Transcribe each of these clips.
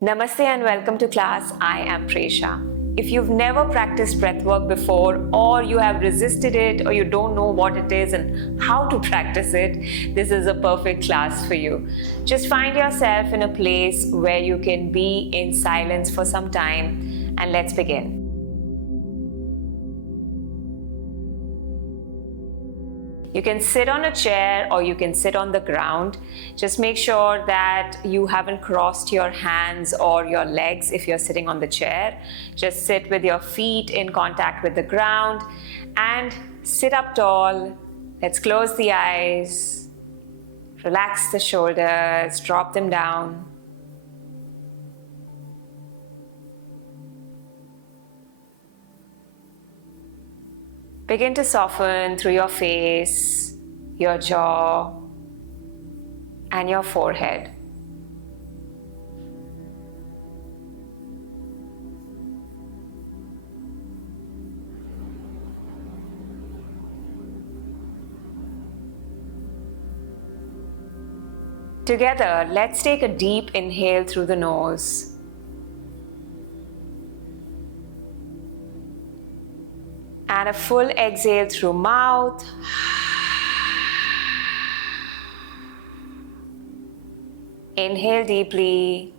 Namaste and welcome to class. I am Presha. If you've never practiced breathwork before, or you have resisted it, or you don't know what it is and how to practice it, this is a perfect class for you. Just find yourself in a place where you can be in silence for some time, and let's begin. You can sit on a chair or you can sit on the ground. Just make sure that you haven't crossed your hands or your legs if you're sitting on the chair. Just sit with your feet in contact with the ground and sit up tall. Let's close the eyes. Relax the shoulders, drop them down. Begin to soften through your face, your jaw, and your forehead. Together, let's take a deep inhale through the nose. And a full exhale through mouth. Inhale deeply.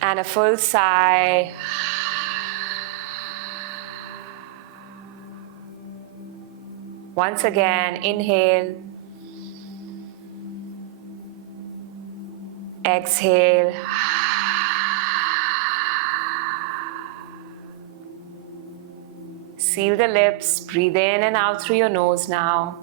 And a full sigh. Once again, inhale. Exhale. Seal the lips, breathe in and out through your nose now.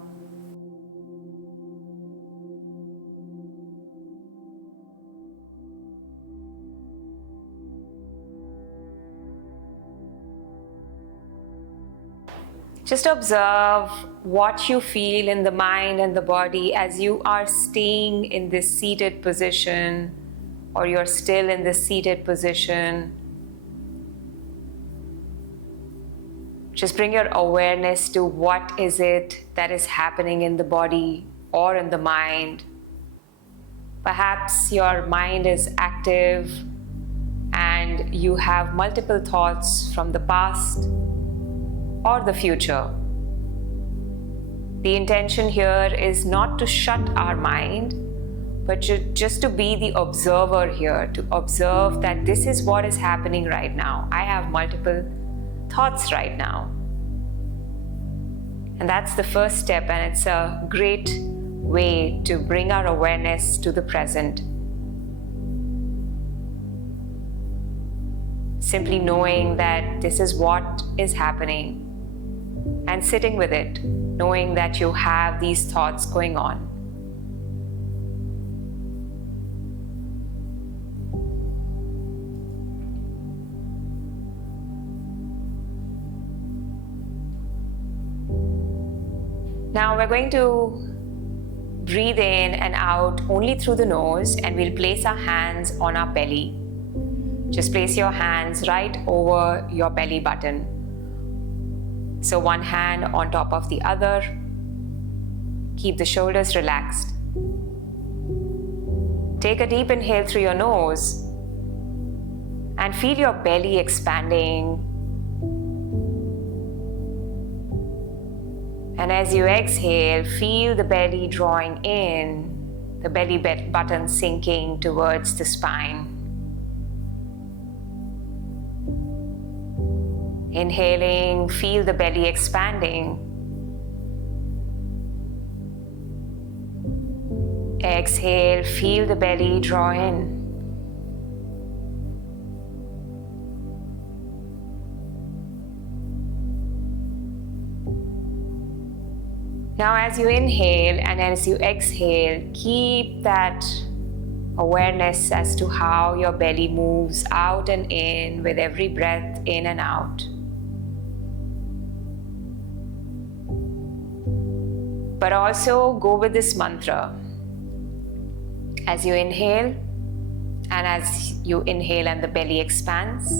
Just observe what you feel in the mind and the body as you are staying in this seated position, or you're still in this seated position. Just bring your awareness to what is it that is happening in the body or in the mind. Perhaps your mind is active and you have multiple thoughts from the past or the future. The intention here is not to shut our mind, but just to be the observer here, to observe that this is what is happening right now. I have multiple thoughts right now. And that's the first step, and it's a great way to bring our awareness to the present. Simply knowing that this is what is happening and sitting with it, knowing that you have these thoughts going on. Now we're going to breathe in and out only through the nose, and we'll place our hands on our belly. Just place your hands right over your belly button. So one hand on top of the other. Keep the shoulders relaxed. Take a deep inhale through your nose and feel your belly expanding. And as you exhale, feel the belly drawing in, the belly button sinking towards the spine. Inhaling, feel the belly expanding. Exhale, feel the belly draw in. Now as you inhale and as you exhale, keep that awareness as to how your belly moves out and in with every breath in and out. But also go with this mantra. As you inhale and as you inhale and the belly expands,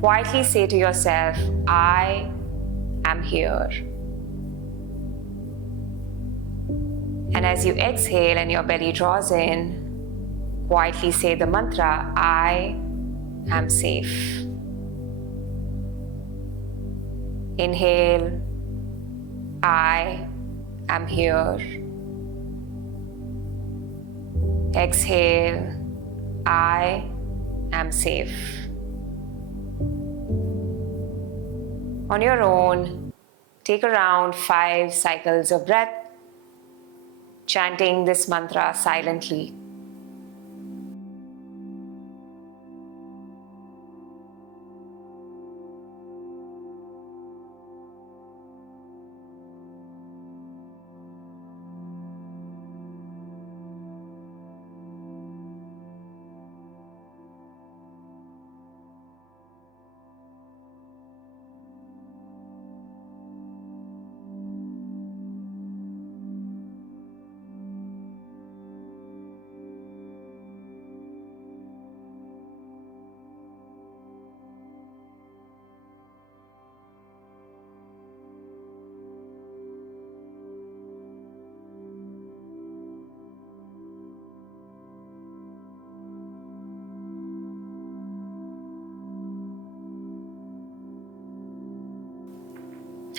quietly say to yourself, I am here. And as you exhale and your belly draws in, quietly say the mantra, I am safe. Inhale, I am here. Exhale, I am safe. On your own, take around 5 cycles of breath, chanting this mantra silently.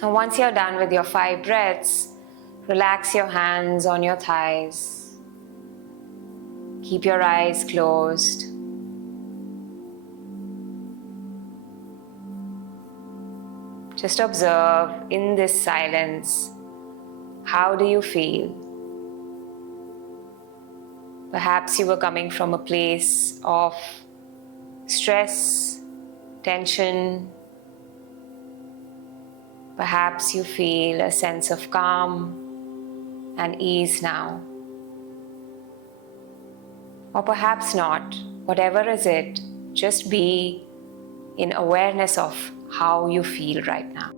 And once you're done with your 5 breaths, relax your hands on your thighs. Keep your eyes closed. Just observe in this silence, how do you feel? Perhaps you were coming from a place of stress, tension. Perhaps you feel a sense of calm and ease now. Or perhaps not. Whatever is it, just be in awareness of how you feel right now.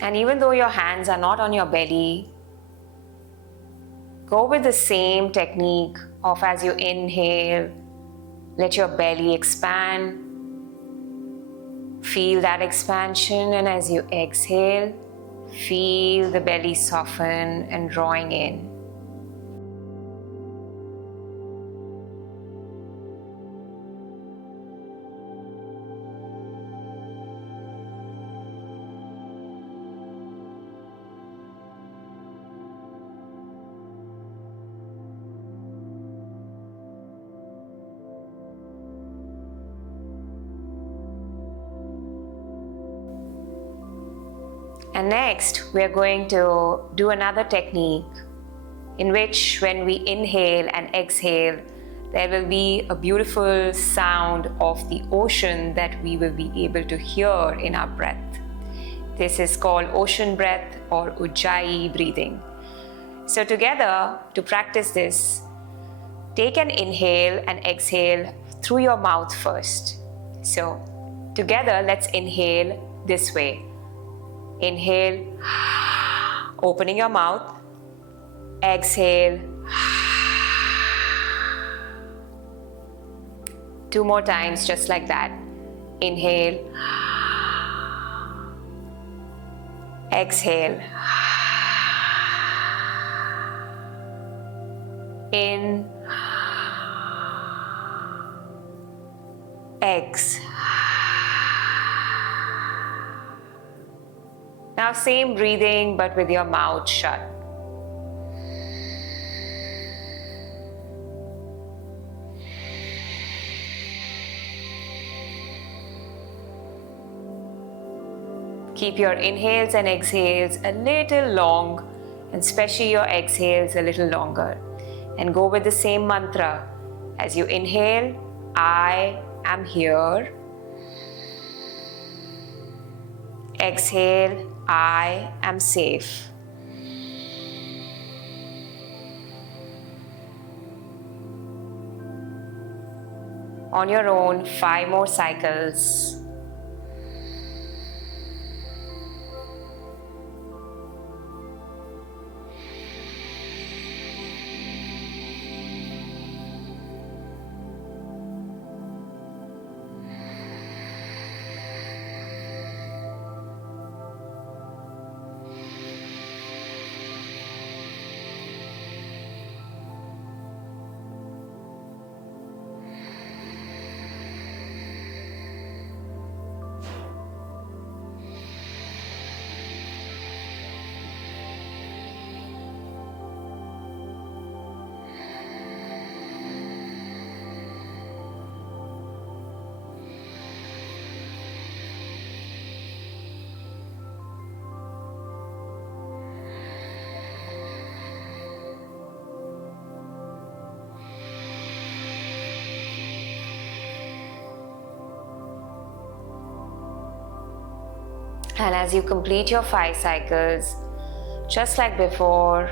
And even though your hands are not on your belly, go with the same technique of as you inhale, let your belly expand. Feel that expansion, and as you exhale, feel the belly soften and drawing in. And next, we are going to do another technique in which when we inhale and exhale, there will be a beautiful sound of the ocean that we will be able to hear in our breath. This is called ocean breath or Ujjayi breathing. So together, to practice this, take an inhale and exhale through your mouth first. So together, let's inhale this way. Inhale, opening your mouth. Exhale. 2 more times, just like that. Inhale. Exhale. In. Ex. Now same breathing but with your mouth shut. Keep your inhales and exhales a little long, and especially your exhales a little longer. And go with the same mantra. As you inhale, I am here. Exhale, I am safe. On your own, 5 more cycles. And as you complete your 5 cycles, just like before,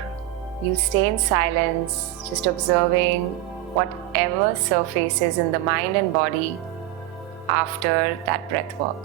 you'll stay in silence, just observing whatever surfaces in the mind and body after that breath work.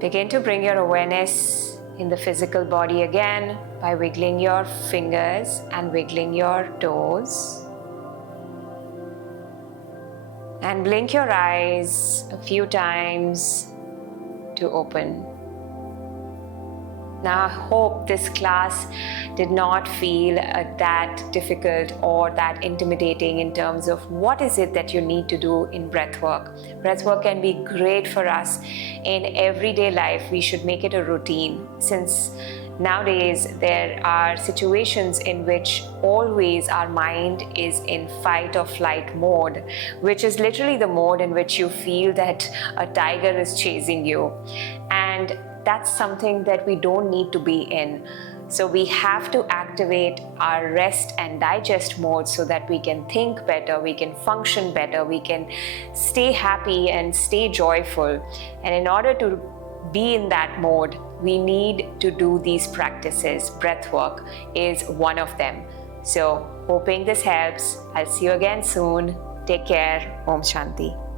Begin to bring your awareness in the physical body again by wiggling your fingers and wiggling your toes. And blink your eyes a few times to open. Now, I hope this class did not feel that difficult or that intimidating in terms of what is it that you need to do in breathwork. Breathwork can be great for us in everyday life. We should make it a routine, since nowadays there are situations in which always our mind is in fight or flight mode, which is literally the mode in which you feel that a tiger is chasing you. And that's something that we don't need to be in. So we have to activate our rest and digest mode so that we can think better, we can function better, we can stay happy and stay joyful. And in order to be in that mode, we need to do these practices. Breathwork is one of them. So hoping this helps. I'll see you again soon. Take care. Om Shanti.